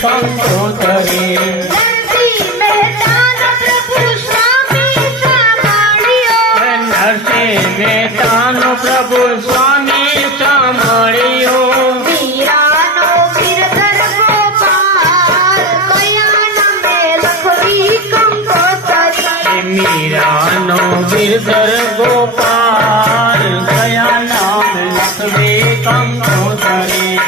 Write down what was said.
કંકોત્રી. નરસિંહ મહેતાનો પ્રભુ સ્વામી સાંભળ્યો. નરસિંહ મહેતાનો પ્રભુ સ્વામી સાંભળ્યો. મીરાનો ગિરધર ગોપાલ કયા નામે લખવી કંકોત્રી. મીરાનો ગિરધર ગોપાલ કયા નામ લખવે કંકોત્રી.